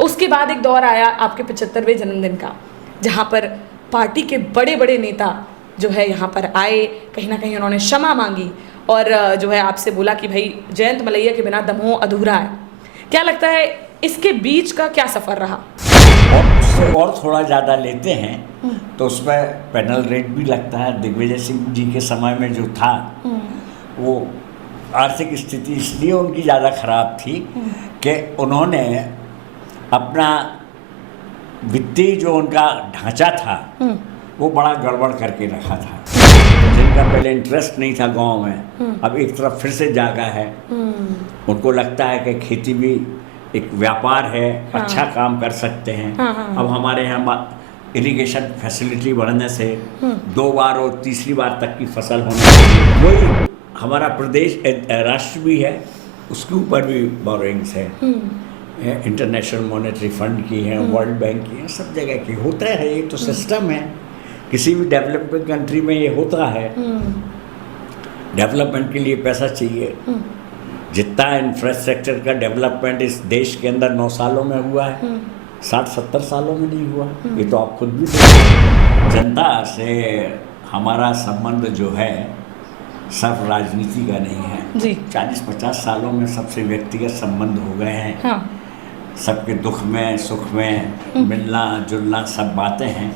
उसके बाद एक दौर आया आपके 75वें जन्मदिन का, जहाँ पर पार्टी के बड़े बड़े नेता जो है यहाँ पर आए, कहीं ना कहीं उन्होंने क्षमा मांगी और जो है आपसे बोला कि भाई जयंत मलैया के बिना दमोह अधूरा है। क्या लगता है इसके बीच का क्या सफ़र रहा? और उससे और थोड़ा ज़्यादा लेते हैं तो उस पर पैनल रेट भी लगता है। दिग्विजय सिंह जी के समय में जो था वो आर्थिक स्थिति इसलिए उनकी ज़्यादा ख़राब थी कि उन्होंने अपना वित्तीय जो उनका ढांचा था वो बड़ा गड़बड़ करके रखा था। जिनका पहले इंटरेस्ट नहीं था गांव में, अब एक तरफ फिर से जागा है। उनको लगता है कि खेती भी एक व्यापार है, अच्छा काम कर सकते हैं। अब हमारे यहाँ इरिगेशन फैसिलिटी बढ़ने से 2 बार और तीसरी बार तक की फसल होने लगी। वही हमारा प्रदेश राष्ट्र भी है, उसके ऊपर भी बोरोइंग्स है, इंटरनेशनल मॉनेटरी फंड की है, वर्ल्ड बैंक की है, सब जगह की होता है। ये तो सिस्टम है, किसी भी डेवलपिंग कंट्री में ये होता है। डेवलपमेंट के लिए पैसा चाहिए। जितना इंफ्रास्ट्रक्चर का डेवलपमेंट इस देश के अंदर 9 सालों में हुआ है, 60-70 सालों में नहीं हुआ। ये तो आप खुद भी देखिए। जनता से हमारा संबंध जो है सब राजनीति का नहीं है जी। 40-50 सालों में सबसे व्यक्तिगत संबंध हो गए हैं। हाँ। सबके दुख में सुख में मिलना जुलना सब बातें हैं।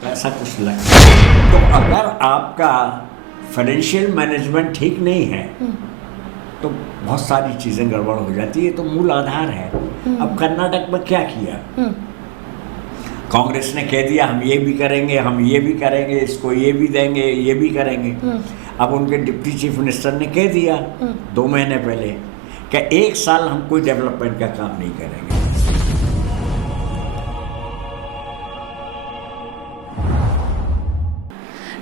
तो ऐसा कुछ लगता है। तो अगर आपका फाइनेंशियल मैनेजमेंट ठीक नहीं है तो बहुत सारी चीज़ें गड़बड़ हो जाती है। तो मूल आधार है। अब कर्नाटक में क्या किया, कांग्रेस ने कह दिया हम ये भी करेंगे, हम ये भी करेंगे, इसको ये भी देंगे, ये भी करेंगे। अब उनके डिप्टी चीफ मिनिस्टर ने कह दिया 2 महीने पहले कि 1 साल हम कोई डेवलपमेंट का काम नहीं करेंगे।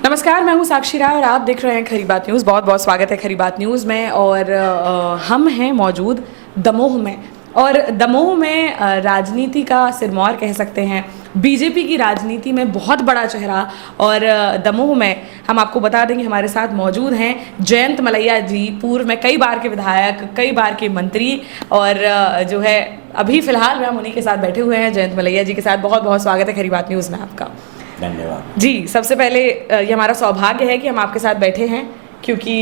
नमस्कार, मैं हूँ साक्षी राय और आप देख रहे हैं खरी बात न्यूज़। बहुत बहुत स्वागत है खरी बात न्यूज़ में। और हम हैं मौजूद दमोह में, और दमोह में राजनीति का सिरमौर कह सकते हैं, बीजेपी की राजनीति में बहुत बड़ा चेहरा। और दमोह में हम आपको बता देंगे हमारे साथ मौजूद हैं जयंत मलैया जी, पूर्व में कई बार के विधायक, कई बार के मंत्री, और जो है अभी फिलहाल हम उन्हीं के साथ बैठे हुए हैं, जयंत मलैया जी के साथ। बहुत बहुत स्वागत है खरी बात न्यूज़ में आपका। धन्यवाद जी। सबसे पहले ये हमारा सौभाग्य है कि हम आपके साथ बैठे हैं, क्योंकि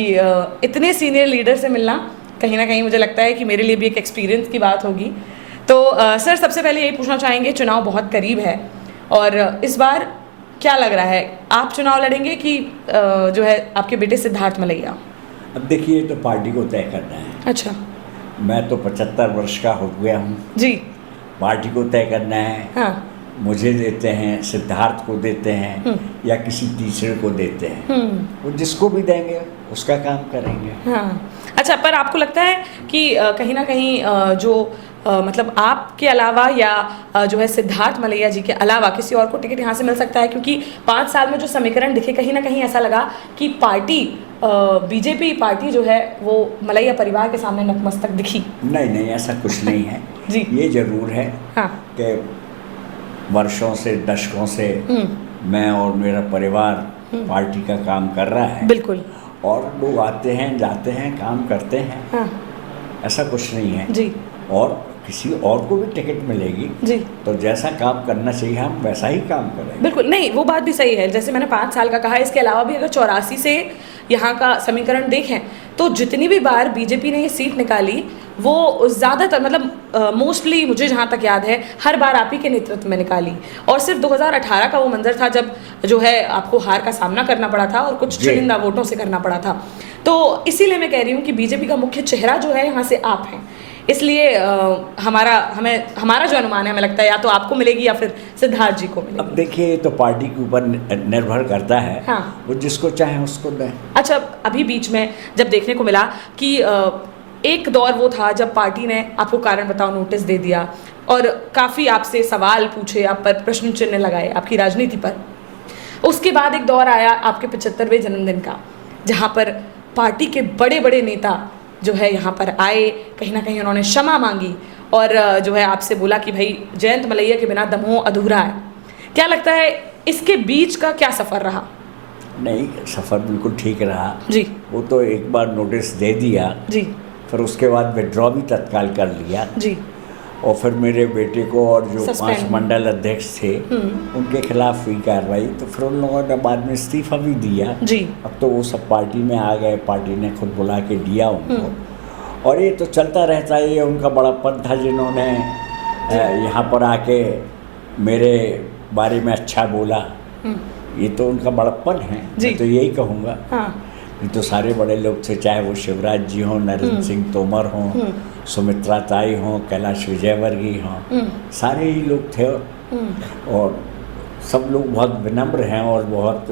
इतने सीनियर लीडर से मिलना कहीं ना कहीं मुझे लगता है कि मेरे लिए भी एक एक्सपीरियंस की बात होगी। तो सर, सबसे पहले यही पूछना चाहेंगे, चुनाव बहुत करीब है और इस बार क्या लग रहा है, आप चुनाव लड़ेंगे कि जो है आपके बेटे सिद्धार्थ मलैया? अब देखिए, तो पार्टी को तय करना है। अच्छा। मैं तो 75 वर्ष का हो गया हूँ जी। पार्टी को तय करना है। हाँ। मुझे देते हैं, सिद्धार्थ को देते हैं या किसी तीसरे को देते हैं, वो जिसको भी देंगे उसका काम करेंगे। हाँ। अच्छा, पर आपको लगता है कि कहीं ना कहीं जो मतलब आपके अलावा या जो है सिद्धार्थ मलैया जी के अलावा किसी और को टिकट यहाँ से मिल सकता है? क्योंकि 5 साल में जो समीकरण दिखे, कहीं ना कहीं ऐसा लगा कि पार्टी बीजेपी पार्टी जो है वो मलैया परिवार के सामने नतमस्तक दिखी। नहीं, ऐसा कुछ नहीं है। जी। ये जरूर है कि वर्षों से, दशकों से मैं और मेरा परिवार पार्टी का काम कर रहा है। बिल्कुल। और लोग आते हैं, जाते हैं, काम करते हैं। हाँ। ऐसा कुछ नहीं है। जी। और किसी और को भी टिकट मिलेगी जी, तो जैसा काम करना चाहिए हम वैसा ही काम करेंगे। बिल्कुल। नहीं, वो बात भी सही है। जैसे मैंने 5 साल का कहा, इसके अलावा भी अगर 84 से यहाँ का समीकरण देखें तो जितनी भी बार बीजेपी ने ये सीट निकाली वो ज़्यादातर, मतलब मोस्टली मुझे जहाँ तक याद है, हर बार आप ही के नेतृत्व में निकाली। और सिर्फ 2018 का वो मंजर था जब जो है आपको हार का सामना करना पड़ा था और कुछ चुनिंदा वोटों से करना पड़ा था। तो इसीलिए मैं कह रही हूँ कि बीजेपी का मुख्य चेहरा जो है यहाँ से आप हैं। इसलिए हमारा जो अनुमान है, हमें लगता है या तो आपको मिलेगी या फिर सिद्धार्थ जी को मिलेगी। अब देखिए, तो पार्टी के ऊपर निर्भर करता है। हाँ। वो जिसको चाहे उसको दें। अच्छा, अभी बीच में जब देखने को मिला कि एक दौर वो था जब पार्टी ने आपको कारण बताओ नोटिस दे दिया और काफ़ी आपसे सवाल पूछे, आप पर प्रश्न चिन्ह लगाए आपकी राजनीति पर। उसके बाद एक दौर आया आपके 75वें जन्मदिन का, जहाँ पर पार्टी के बड़े बड़े नेता जो है यहाँ पर आए, कहीं ना कहीं उन्होंने क्षमा मांगी और जो है आपसे बोला कि भाई जयंत मलैया के बिना दमोह अधूरा है। क्या लगता है इसके बीच का क्या सफ़र रहा? नहीं, सफ़र बिल्कुल ठीक रहा जी। वो तो एक बार नोटिस दे दिया जी, फिर उसके बाद विड्रॉ भी तत्काल कर लिया जी। और फिर मेरे बेटे को और जो 5 Suspend। मंडल अध्यक्ष थे उनके खिलाफ हुई कार्रवाई, तो फिर उन लोगों ने बाद में इस्तीफा भी दिया। जी। अब तो वो सब पार्टी में आ गए, पार्टी ने खुद बुला के दिया उनको, और ये तो चलता रहता है। ये उनका बड़प्पन था जिन्होंने यहाँ पर आके मेरे बारे में अच्छा बोला, ये तो उनका बड़प्पन है। मैं तो यही कहूँगा। हाँ। ये तो सारे बड़े लोग थे, चाहे वो शिवराज जी हों, नरेंद्र सिंह तोमर हों, सुमित्रा ताई हों, कैलाश विजयवर्गीय हों, सारे ही लोग थे। और सब लोग बहुत विनम्र हैं और बहुत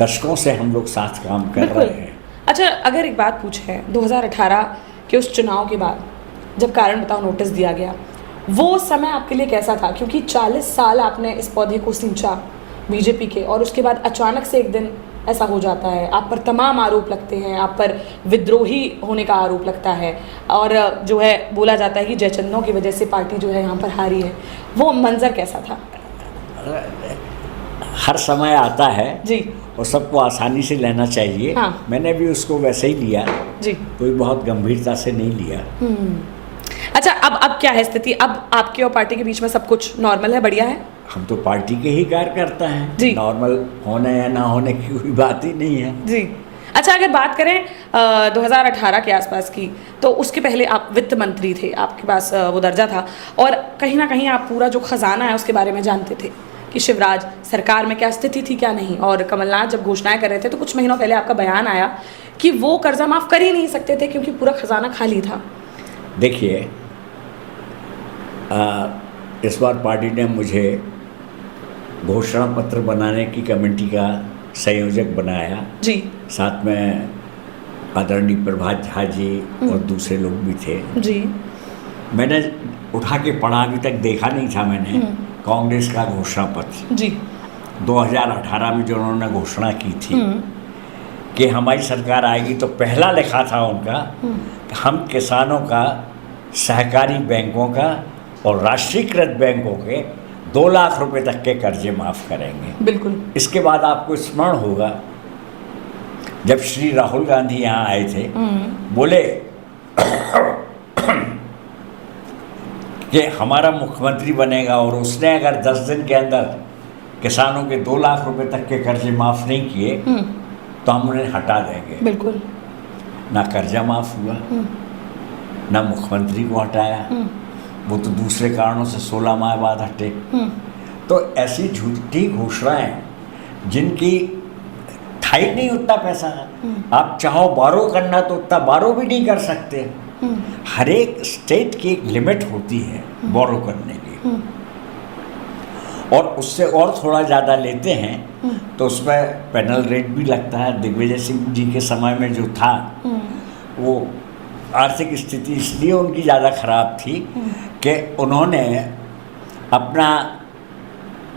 दशकों से हम लोग साथ काम कर रहे हैं। अच्छा, अगर एक बात पूछें, 2018 के उस चुनाव के बाद जब कारण बताओ नोटिस दिया गया, वो समय आपके लिए कैसा था? क्योंकि 40 साल आपने इस पौधे को सींचा बीजेपी के, और उसके बाद अचानक से एक दिन ऐसा हो जाता है, आप पर तमाम आरोप लगते हैं, आप पर विद्रोही होने का आरोप लगता है, और जो है बोला जाता है कि जयचंदनों की वजह से पार्टी जो है यहाँ पर हारी है। वो मंजर कैसा था? हर समय आता है जी, और सबको आसानी से लेना चाहिए। हाँ। मैंने भी उसको वैसे ही लिया जी। कोई बहुत गंभीरता से नहीं लिया। अच्छा, अब क्या है स्थिति? अब आपके और पार्टी के बीच में सब कुछ नॉर्मल है, बढ़िया है? हम तो पार्टी के ही कार्यकर्ता हैं जी। नॉर्मल होने या ना होने की कोई बात ही नहीं है। जी। अच्छा, अगर बात करें 2018 के आसपास की, तो उसके पहले आप वित्त मंत्री थे, आपके पास वो दर्जा था, और कहीं ना कहीं आप पूरा जो खजाना है उसके बारे में जानते थे कि शिवराज सरकार में क्या स्थिति थी क्या नहीं। और कमलनाथ जब घोषणाएं कर रहे थे तो कुछ महीनों पहले आपका बयान आया कि वो कर्जा माफ कर ही नहीं सकते थे क्योंकि पूरा खजाना खाली था। देखिए, इस बार पार्टी ने मुझे घोषणा पत्र बनाने की कमेटी का संयोजक बनाया। जी। साथ में आदरणीय प्रभात झा जी और दूसरे लोग भी थे। जी। मैंने उठा के पढ़ा, अभी तक देखा नहीं था मैंने कांग्रेस का घोषणा पत्र। जी। 2018 में जो उन्होंने घोषणा की थी कि हमारी सरकार आएगी, तो पहला लिखा था उनका कि हम किसानों का, सहकारी बैंकों का और राष्ट्रीयकृत बैंकों के 2 लाख रुपए तक के कर्जे माफ़ करेंगे। बिल्कुल। इसके बाद आपको स्मरण होगा जब श्री राहुल गांधी यहाँ आए थे, बोले कि हमारा मुख्यमंत्री बनेगा और उसने अगर 10 दिन के अंदर किसानों के 2 लाख रुपए तक के कर्जे माफ़ नहीं किए तो हम उन्हें हटा देंगे। बिल्कुल। ना कर्जा माफ़ हुआ, ना मुख्यमंत्री को हटाया, वो तो दूसरे कारणों से 16 माह बाद हटे। तो ऐसी झूठी घोषणाएं जिनकी था ही नहीं उतना पैसा, आप चाहो बारो करना तो उतना बारो भी नहीं कर सकते। हर एक स्टेट की एक लिमिट होती है बारो करने की, और उससे और थोड़ा ज़्यादा लेते हैं तो उसमें पेनल रेट भी लगता है। दिग्विजय सिंह जी के समय में जो था, वो आर्थिक स्थिति इसलिए उनकी ज़्यादा खराब थी कि उन्होंने अपना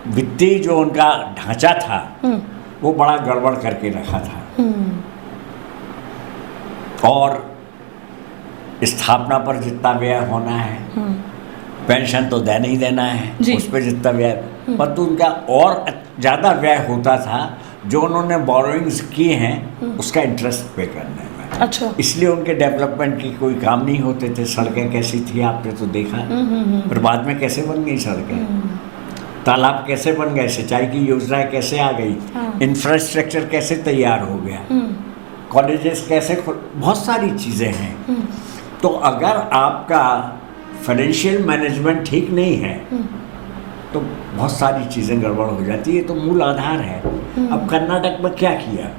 वित्तीय जो उनका ढांचा था वो बड़ा गड़बड़ करके रखा था, और स्थापना पर जितना व्यय होना है, पेंशन तो देना ही देना है, उस पर जितना व्यय, परंतु उनका और ज़्यादा व्यय होता था जो उन्होंने बोरोइंग्स किए हैं उसका इंटरेस्ट पे करने में। अच्छा। इसलिए उनके डेवलपमेंट की कोई काम नहीं होते थे। सड़कें कैसी थी आपने तो देखा, फिर बाद में कैसे बन गई सड़कें, तालाब कैसे बन गए, सिंचाई की योजनाएं कैसे आ गई, इंफ्रास्ट्रक्चर कैसे तैयार हो गया, कॉलेजेस कैसे, बहुत सारी चीज़ें हैं। तो अगर आपका फाइनेंशियल मैनेजमेंट ठीक नहीं है तो बहुत सारी चीज़ें गड़बड़ हो जाती है। तो मूल आधार है। अब कर्नाटक में क्या किया,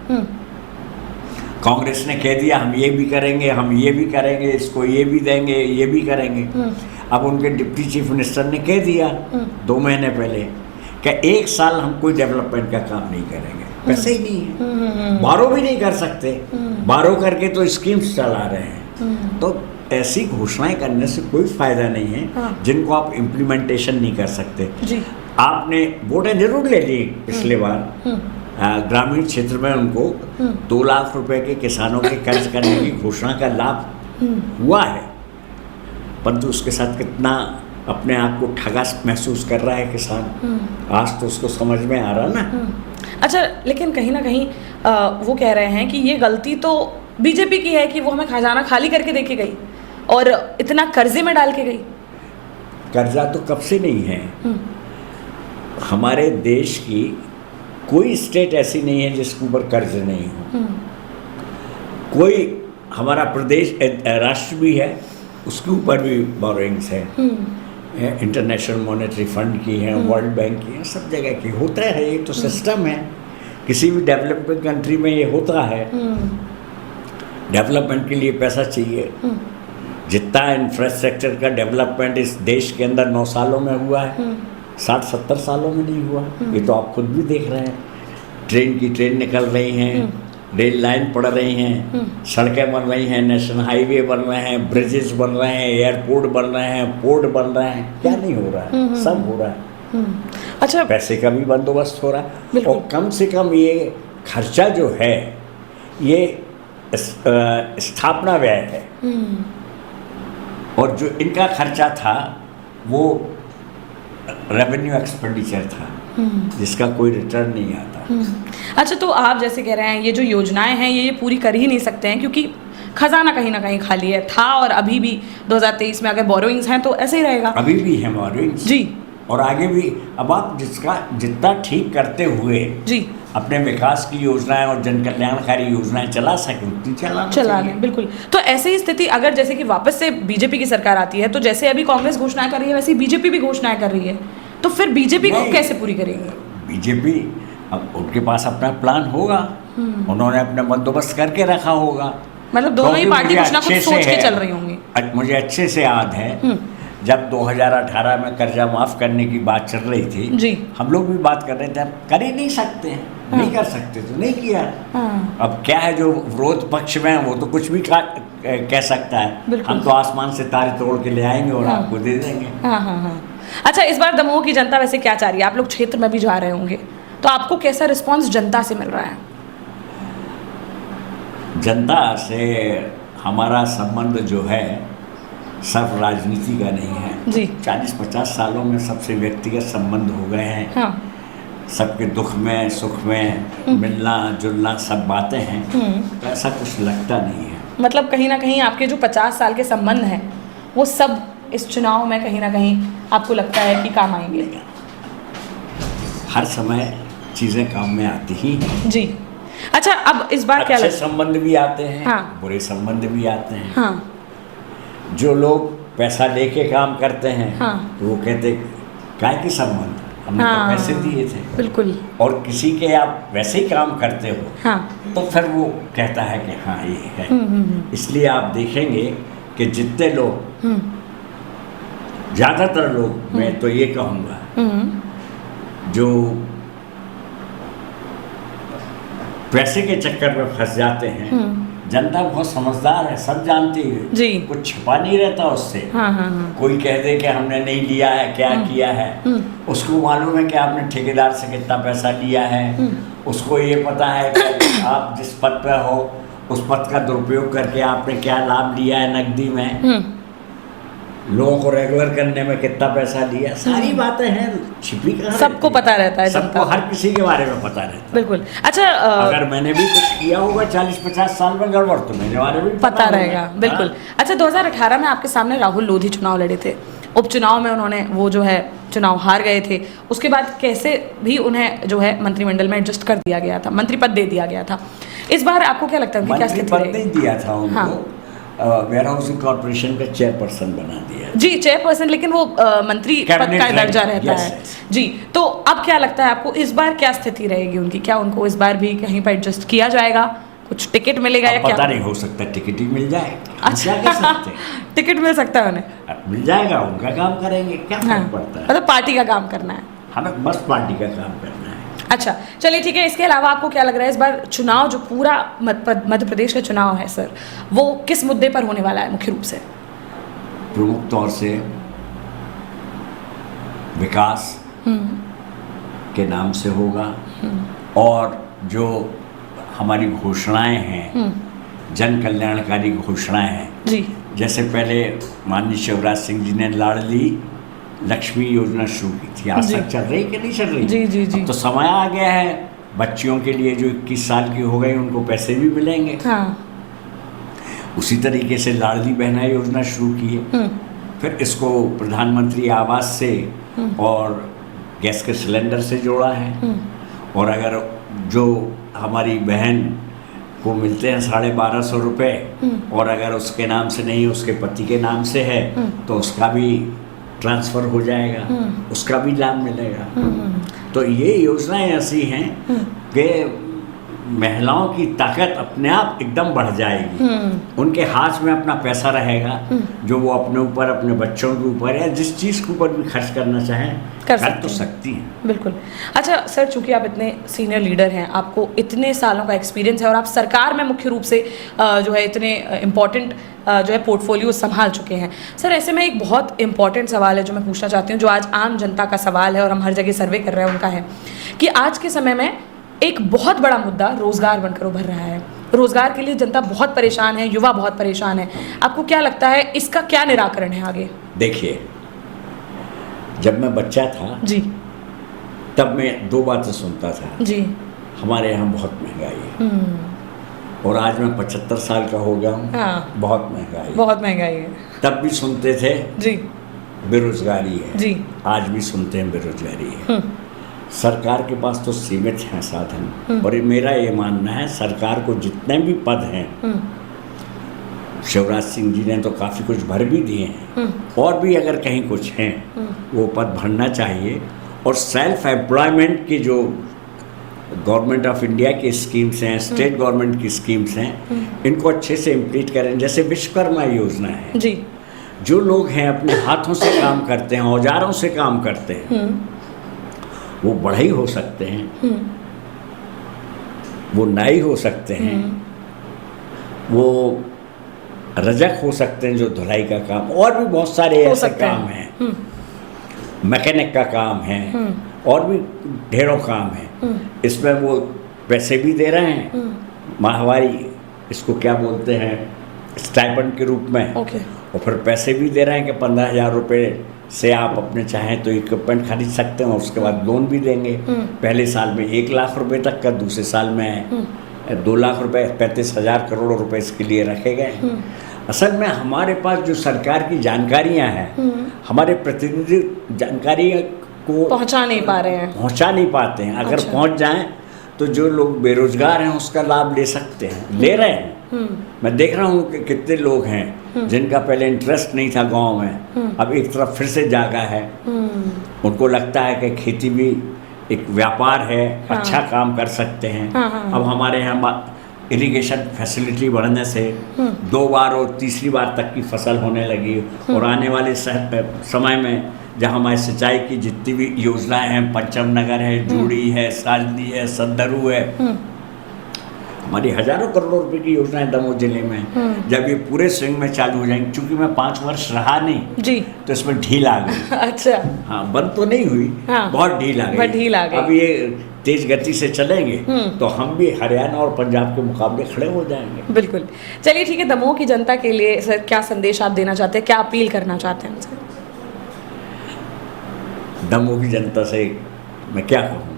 कांग्रेस ने कह दिया हम ये भी करेंगे, हम ये भी करेंगे, इसको ये भी देंगे, ये भी करेंगे। अब उनके डिप्टी चीफ मिनिस्टर ने कह दिया 2 महीने पहले कि 1 साल हम कोई डेवलपमेंट का काम नहीं करेंगे। पैसे ही नहीं है, बारो भी नहीं कर सकते, बारो करके तो स्कीम्स चला रहे हैं। तो ऐसी घोषणाएं करने से कोई फायदा नहीं है जिनको आप इम्प्लीमेंटेशन नहीं कर सकते। जी। आपने वोटें जरूर ले ली पिछले बार, ग्रामीण क्षेत्र में उनको 2 लाख रुपए के किसानों के कर्ज करने की घोषणा का लाभ हुआ है, परंतु उसके साथ कितना अपने आप को ठगा महसूस कर रहा है किसान, आज तो उसको समझ में आ रहा ना। अच्छा, लेकिन कहीं ना कहीं वो कह रहे हैं कि ये गलती तो बीजेपी की है कि वो हमें खजाना खाली करके दे के गई और इतना कर्जे में डाल के गई। कर्जा तो कब से नहीं है। हमारे देश की कोई स्टेट ऐसी नहीं है जिसके ऊपर कर्ज नहीं हो। कोई हमारा प्रदेश राष्ट्र भी है, उसके ऊपर भी बोरोइंग्स है, इंटरनेशनल मॉनेटरी फंड की है, वर्ल्ड बैंक की है, सब जगह की होता है। ये तो सिस्टम है, किसी भी डेवलपिंग कंट्री में ये होता है। डेवलपमेंट के लिए पैसा चाहिए। जितना इंफ्रास्ट्रक्चर का डेवलपमेंट इस देश के अंदर 9 सालों में हुआ है, 60-70 सालों में नहीं हुआ। ये तो आप खुद भी देख रहे हैं। ट्रेन निकल रही हैं, रेल लाइन पड़ रही हैं, सड़कें बन रही हैं, नेशनल हाईवे बन रहे हैं, ब्रिजेस बन रहे हैं, एयरपोर्ट बन रहे हैं, पोर्ट बन रहे हैं। क्या नहीं हो रहा है? सब हो रहा है। अच्छा, पैसे का भी बंदोबस्त हो रहा है। और कम से कम ये खर्चा जो है ये स्थापना व्यय है, और जो इनका खर्चा था वो रेवेन्यू एक्सपेंडिचर था, जिसका कोई रिटर्न नहीं आता। अच्छा, तो आप जैसे कह रहे हैं ये जो योजनाएं हैं ये पूरी कर ही नहीं सकते हैं, क्योंकि खजाना कहीं ना कहीं खाली है, था और अभी भी 2023 में अगर बोरोइंग्स हैं तो ऐसे ही रहेगा। अभी भी है बोरोइंग्स जी, और आगे भी। अब आप जितना ठीक करते हुए जी अपने विकास की योजनाएं और जन कल्याणकारी योजनाएं चला सकें उतनी चला लें। बिल्कुल। तो ऐसे ही स्थिति अगर जैसे कि वापस से बीजेपी की सरकार आती है, तो जैसे अभी कांग्रेस घोषणाएं कर रही है वैसे ही बीजेपी भी घोषणाएं कर रही है, तो फिर बीजेपी को कैसे पूरी करेंगे? बीजेपी अब उनके पास अपना प्लान होगा, उन्होंने अपना बंदोबस्त करके रखा होगा। मतलब दोनों ही पार्टी कुछ ना कुछ सोच के चल रही होंगी। मुझे अच्छे से याद है जब 2018 में कर्जा माफ करने की बात चल रही थी जी, हम लोग भी बात कर रहे थे, कर ही नहीं सकते हैं। नहीं कर सकते तो नहीं किया। अब क्या है, जो विरोध पक्ष में है वो तो कुछ भी कह सकता है। हम तो आसमान से तारे तोड़ के ले आएंगे और आपको दे देंगे। अच्छा, इस बार दमोह की जनता वैसे क्या चाह रही है? आप लोग क्षेत्र में भी जा रहे होंगे, तो आपको कैसा रिस्पांस जनता से मिल रहा है? जनता से हमारा संबंध जो है सब राजनीति का नहीं है जी। 40-50 सालों में सबसे व्यक्तिगत संबंध हो गए हैं। हाँ। सबके दुख में सुख में मिलना जुलना सब बातें हैं। तो ऐसा कुछ लगता नहीं है। मतलब कहीं ना कहीं आपके जो 50 साल के संबंध हैं वो सब इस चुनाव में कहीं ना कहीं आपको लगता है कि काम आएंगे? हर समय चीज़ें काम में आती ही हैं। जी। अच्छा, अब इस बार क्या अच्छे संबंध भी आते हैं, हाँ। बुरे संबंध भी आते हैं। हाँ। जो लोग पैसा लेके काम करते हैं तो वो कहते काय की संबंध, हमने तो पैसे दिए थे। बिल्कुल। और किसी के आप वैसे ही काम करते हो तो फिर वो कहता है कि हाँ ये है। इसलिए आप देखेंगे कि जितने लोग, ज़्यादातर लोग, मैं तो ये कहूँगा, जो पैसे के चक्कर में फंस जाते हैं, जनता बहुत समझदार है, सब जानती है जी। कुछ छिपा नहीं रहता उससे। कोई कह दे कि हमने नहीं लिया है, क्या किया है, उसको मालूम है कि आपने ठेकेदार से कितना पैसा लिया है। उसको ये पता है कि आप जिस पद पर हो उस पद का दुरुपयोग करके आपने क्या लाभ लिया है नकदी में, लोगों को रेगुलर करने में कितना पैसा लिया, सारी बातें हैं, छिपी कहाँ सबको पता रहता है, सबको, हर किसी के बारे में पता रहता है। बिल्कुल। अच्छा, अगर मैंने भी कुछ किया होगा 40-50 साल में गड़बड़ तो मेरे बारे में पता रहेगा। बिल्कुल। अच्छा, 2018 में आपके सामने राहुल लोधी चुनाव लड़े थे, उपचुनाव में उन्होंने वो जो है चुनाव हार गए थे, उसके बाद कैसे भी उन्हें जो है मंत्रिमंडल में एडजस्ट कर दिया गया था, मंत्री पद दे दिया गया था। इस बार आपको क्या लगता है कि क्या स्थिति रहेगी? मंत्री पद नहीं दिया था उनको, वेयर हाउसिंग कॉर्पोरेशन का चेयरपर्सन बना दिया जी, चेयरपर्सन, लेकिन वो मंत्री पद का दर्जा रहता है जी। तो अब क्या लगता है आपको इस बार क्या स्थिति रहेगी उनकी? क्या उनको इस बार भी कहीं पर एडजस्ट किया जाएगा, कुछ टिकट मिलेगा या क्या? पता नहीं, हो सकता है टिकट ही मिल जाए। अच्छा, क्या कह सकते हैं? टिकट मिल सकता है उन्हें? मिल जाएगा, उनका काम करेंगे, क्या फर्क पड़ता है। मतलब पार्टी का काम करना है, हमें बस पार्टी का काम करना है। अच्छा, चलिए ठीक है। इसके अलावा आपको क्या लग रहा है इस बार चुनाव, जो पूरा मध्य प्रदेश का चुनाव है सर, वो किस मुद्दे पर होने वाला है मुख्य रूप से? प्रमुख तौर से विकास के नाम से होगा, और जो हमारी घोषणाएं हैं, जन कल्याणकारी घोषणाएं हैं जी। जैसे पहले माननीय शिवराज सिंह जी ने लाडली लक्ष्मी योजना शुरू की थी, आज तक चल रही कि नहीं चल रही? जी जी जी। तो समय आ गया है, बच्चियों के लिए जो 21 साल की हो गई उनको पैसे भी मिलेंगे। हाँ। उसी तरीके से लाडली बहना योजना शुरू की है, फिर इसको प्रधानमंत्री आवास से और गैस के सिलेंडर से जोड़ा है। और अगर जो हमारी बहन को मिलते हैं 1250 रुपये, और अगर उसके नाम से नहीं उसके पति के नाम से है तो उसका भी ट्रांसफ़र हो जाएगा, उसका भी लाभ मिलेगा। तो ये योजनाएं ऐसी हैं कि महिलाओं की ताकत अपने आप एकदम बढ़ जाएगी। उनके हाथ में अपना पैसा रहेगा जो वो अपने ऊपर, अपने बच्चों के ऊपर या जिस चीज़ के ऊपर भी खर्च करना चाहें कर तो सकती हैं। बिल्कुल। अच्छा सर, चूंकि आप इतने सीनियर लीडर हैं, आपको इतने सालों का एक्सपीरियंस है और आप सरकार में मुख्य रूप से जो है इतने इम्पॉर्टेंट जो है पोर्टफोलियो संभाल चुके हैं। सर, ऐसे में एक बहुत इंपॉर्टेंट सवाल है जो मैं पूछना चाहती हूँ, जो आज आम जनता का सवाल है और हम हर जगह सर्वे कर रहे हैं उनका है कि आज के समय में एक बहुत बड़ा मुद्दा रोजगार बनकर उभर रहा है। रोजगार के लिए जनता बहुत परेशान है, युवा बहुत परेशान है। आपको क्या लगता है इसका क्या निराकरण है आगे? देखिए, जब मैं बच्चा था जी, तब मैं 2 बातें सुनता था जी, हमारे यहाँ बहुत महंगाई है। और आज मैं 75 साल का हो गया हूँ। हाँ, बहुत महंगाई, बहुत महंगाई है। तब भी सुनते थे जी, बेरोजगारी है। जी, आज भी सुनते हैं बेरोजगारी है। सरकार के पास तो सीमित हैं साधन, और मेरा ये मानना है सरकार को जितने भी पद हैं, शिवराज सिंह जी ने तो काफ़ी कुछ भर भी दिए हैं, और भी अगर कहीं कुछ हैं वो पद भरना चाहिए। और सेल्फ एम्प्लॉयमेंट की जो गवर्नमेंट ऑफ इंडिया की स्कीम्स हैं, स्टेट गवर्नमेंट की स्कीम्स हैं, इनको अच्छे से इम्प्लीट करें। जैसे विश्वकर्मा योजना है जी, जो लोग हैं अपने हाथों से काम करते हैं, औजारों से काम करते हैं, वो बढ़ई हो सकते हैं, वो नाई हो सकते हैं, वो रजक हो सकते हैं जो धुलाई का काम, और भी बहुत सारे ऐसे काम हैं, मैकेनिक का काम है, और भी ढेरों काम है। इसमें वो पैसे भी दे रहे हैं, माहवारी इसको क्या बोलते हैं, स्टाइपेंड के रूप में, और फिर पैसे भी दे रहे हैं कि 15,000 रुपये से आप अपने चाहें तो इक्विपमेंट खरीद सकते हैं, उसके बाद लोन भी देंगे। पहले साल में 1 लाख रुपए तक का, दूसरे साल में 2 लाख रुपए, 35,000 करोड़ रुपए इसके लिए रखे गए। असल में हमारे पास जो सरकार की जानकारियां हैं, हमारे प्रतिनिधि जानकारी को पहुंचा नहीं पा रहे हैं, पहुंचा नहीं पाते हैं। अगर पहुंच जाएं तो जो लोग बेरोजगार हैं उसका लाभ ले सकते हैं, ले रहे हैं। मैं देख रहा हूँ कि कितने लोग हैं जिनका पहले इंटरेस्ट नहीं था गांव में, अब एक तरफ फिर से जागा है। उनको लगता है कि खेती भी एक व्यापार है, अच्छा काम कर सकते हैं। अब हमारे यहाँ इरिगेशन फैसिलिटी बढ़ने से 2 बार और तीसरी बार तक की फसल होने लगी, और आने वाले समय में जहाँ हमारे सिंचाई की जितनी भी योजनाएं हैं, पंचम नगर है, जूड़ी है, साजली है, सद्दरू है, हमारी हजारों करोड़ों रुपए की योजनाएं दमोह जिले में जब ये पूरे स्विंग में चालू हो जाएंगी, चूंकि मैं 5 वर्ष रहा नहीं जी, तो इसमें ढील आ गई। अच्छा, हाँ, बंद तो नहीं हुई, बहुत ढील आ गई। अब ये तेज गति से चलेंगे तो हम भी हरियाणा और पंजाब के मुकाबले खड़े हो जाएंगे। बिल्कुल। चलिए ठीक है, दमोह की जनता के लिए सर क्या संदेश आप देना चाहते हैं, क्या अपील करना चाहते हैं उनसे? दमोह की जनता से मैं क्या कहूँ,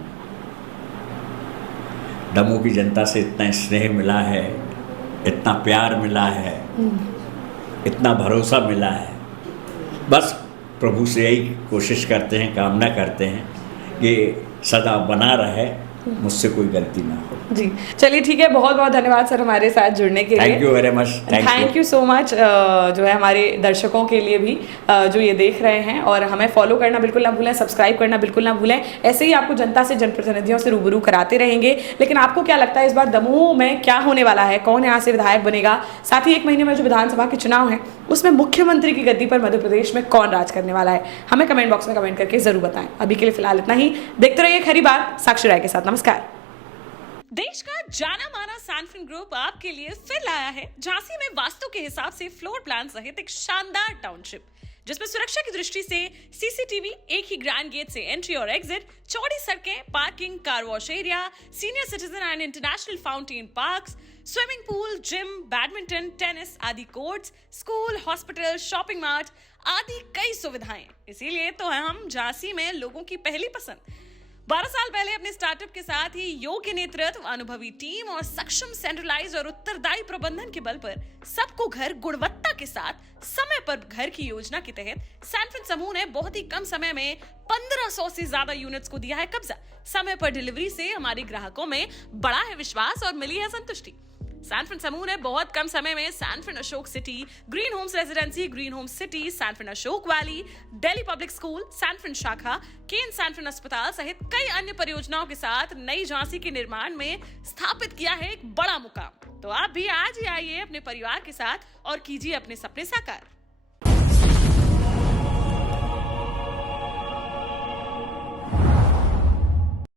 दमोह की जनता से इतना स्नेह मिला है, इतना प्यार मिला है, इतना भरोसा मिला है। बस प्रभु से यही कोशिश करते हैं, कामना करते हैं कि सदा बना रहे, मुझसे कोई गलती ना हो। जी, चलिए ठीक है, बहुत बहुत धन्यवाद सर हमारे साथ जुड़ने के लिए। Thank you very much. Thank you so much. जो है हमारे दर्शकों के लिए भी जो ये देख रहे हैं, और हमें फॉलो करना बिल्कुल ना भूलें, सब्सक्राइब करना बिल्कुल ना भूलें। ऐसे ही आपको जनता से, जनप्रतिनिधियों से रूबरू कराते रहेंगे। लेकिन आपको क्या लगता है इस बार दमोह में क्या होने वाला है, कौन यहाँ से विधायक बनेगा? साथ ही 1 महीने में जो विधानसभा के चुनाव हैं उसमें मुख्यमंत्री की गद्दी पर मध्य प्रदेश में कौन राज करने वाला है? हमें कमेंट बॉक्स में कमेंट करके जरूर बताएं। अभी के लिए फिलहाल इतना ही। देखते रहिए खरी बात साक्षी राय के साथ। नमस्कार। देश का जाना माना सैनफिन ग्रुप आपके लिए फिर लाया है झांसी में वास्तु के हिसाब से फ्लोर प्लान सहित एक शानदार टाउनशिप, जिसमें सुरक्षा की दृष्टि से सीसीटीवी, एक ही ग्रैंड गेट से एंट्री और एग्जिट, चौड़ी सड़कें, parking, car wash area, senior citizen and international fountain parks, swimming pool, gym, badminton, tennis आदि courts, school, hospital, shopping mart आदि कई सुविधाएं। इसीलिए तो हम झांसी में लोगों की पहली पसंद। 12 साल पहले अपने स्टार्टअप के साथ ही योग्य नेतृत्व, अनुभवी टीम और सक्षम सेंट्रलाइज और उत्तरदायी प्रबंधन के बल पर सबको घर गुणवत्ता के साथ समय पर घर की योजना के तहत सैनफिन समूह ने बहुत ही कम समय में 1500 से ज्यादा यूनिट्स को दिया है कब्जा। समय पर डिलीवरी से हमारे ग्राहकों में बढ़ा है विश्वास और मिली है संतुष्टि। सैनफिन समूह ने बहुत कम समय में Sanfin Ashok City, Green Homes Residency, Green Homes City, Sanfin Ashok Valley, Delhi Public School, Sanfin शाखा, केन सैनफिन अस्पताल सहित कई अन्य परियोजनाओं के साथ नई झांसी के निर्माण में स्थापित किया है एक बड़ा मुकाम। तो आप भी आज ही आइए अपने परिवार के साथ और कीजिए अपने सपने साकार।